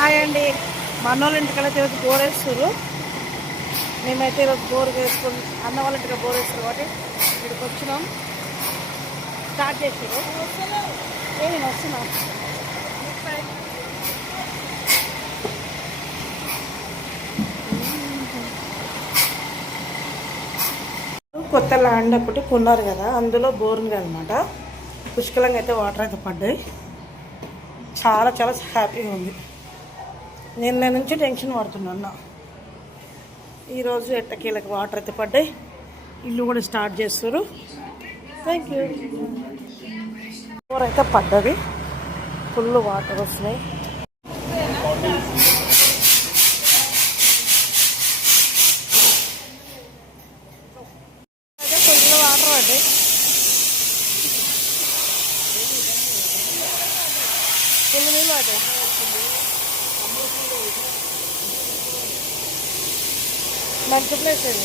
Hi అండి. మా అన్న వాళ్ళ ఇంటికైతే ఈరోజు బోర్ వేస్తారు. మేమైతే ఈరోజు బోర్ వేసుకుని అన్న వాళ్ళ ఇంటికి బోర్ వేస్తారు కాబట్టి ఇక్కడికి వచ్చినాం. స్టార్ట్ చేసారు. నేను వస్తున్నా. కొత్త ల్యాండ్ ఒకటి కొన్నారు కదా, అందులో బోరింగ్ అనమాట. పుష్కలంగా అయితే వాటర్ అయితే పడ్డాయి. చాలా చాలా హ్యాపీగా ఉంది. నిన్న నుంచి టెన్షన్ పడుతున్నా. ఈరోజు ఎట్టకీలకు వాటర్ అయితే పడ్డాయి. ఇల్లు కూడా స్టార్ట్ చేస్తారు. Thank you. బోర్ అయితే పడ్డది. ఫుల్ వాటర్ వస్తున్నాయి. అదే ఫుల్ వాటర్ పడ్డాయి. ఫుల్ నీళ్ళు పడ్డాయి. మంచి ప్లేస్ అది.